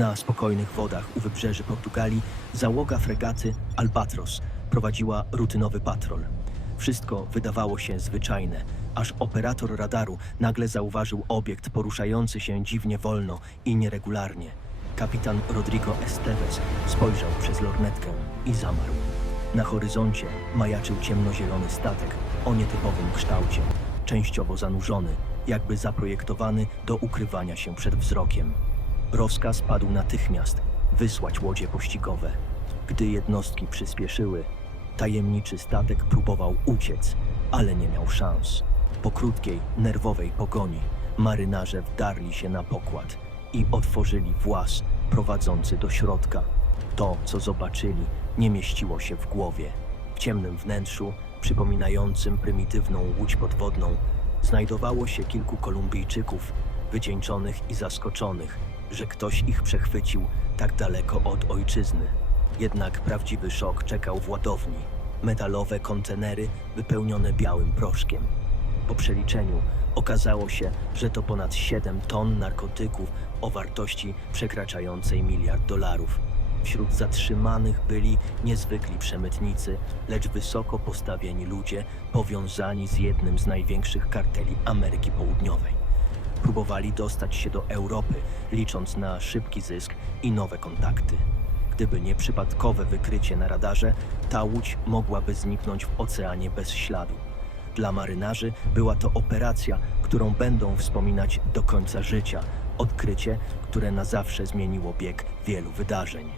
Na spokojnych wodach u wybrzeży Portugalii załoga fregaty Albatros prowadziła rutynowy patrol. Wszystko wydawało się zwyczajne, aż operator radaru nagle zauważył obiekt poruszający się dziwnie wolno i nieregularnie. Kapitan Rodrigo Esteves spojrzał przez lornetkę i zamarł. Na horyzoncie majaczył ciemnozielony statek o nietypowym kształcie, częściowo zanurzony, jakby zaprojektowany do ukrywania się przed wzrokiem. Rozkaz padł natychmiast wysłać łodzie pościgowe. Gdy jednostki przyspieszyły, tajemniczy statek próbował uciec, ale nie miał szans. Po krótkiej, nerwowej pogoni marynarze wdarli się na pokład i otworzyli włas prowadzący do środka. To, co zobaczyli, nie mieściło się w głowie. W ciemnym wnętrzu, przypominającym prymitywną łódź podwodną, znajdowało się kilku Kolumbijczyków, wycieńczonych i zaskoczonych, że ktoś ich przechwycił tak daleko od ojczyzny. Jednak prawdziwy szok czekał w ładowni. Metalowe kontenery wypełnione białym proszkiem. Po przeliczeniu okazało się, że to ponad 7 ton narkotyków o wartości przekraczającej miliard dolarów. Wśród zatrzymanych byli niezwykli przemytnicy, lecz wysoko postawieni ludzie powiązani z jednym z największych karteli Ameryki Południowej. Próbowali dostać się do Europy, licząc na szybki zysk i nowe kontakty. Gdyby nie przypadkowe wykrycie na radarze, ta łódź mogłaby zniknąć w oceanie bez śladu. Dla marynarzy była to operacja, którą będą wspominać do końca życia. Odkrycie, które na zawsze zmieniło bieg wielu wydarzeń.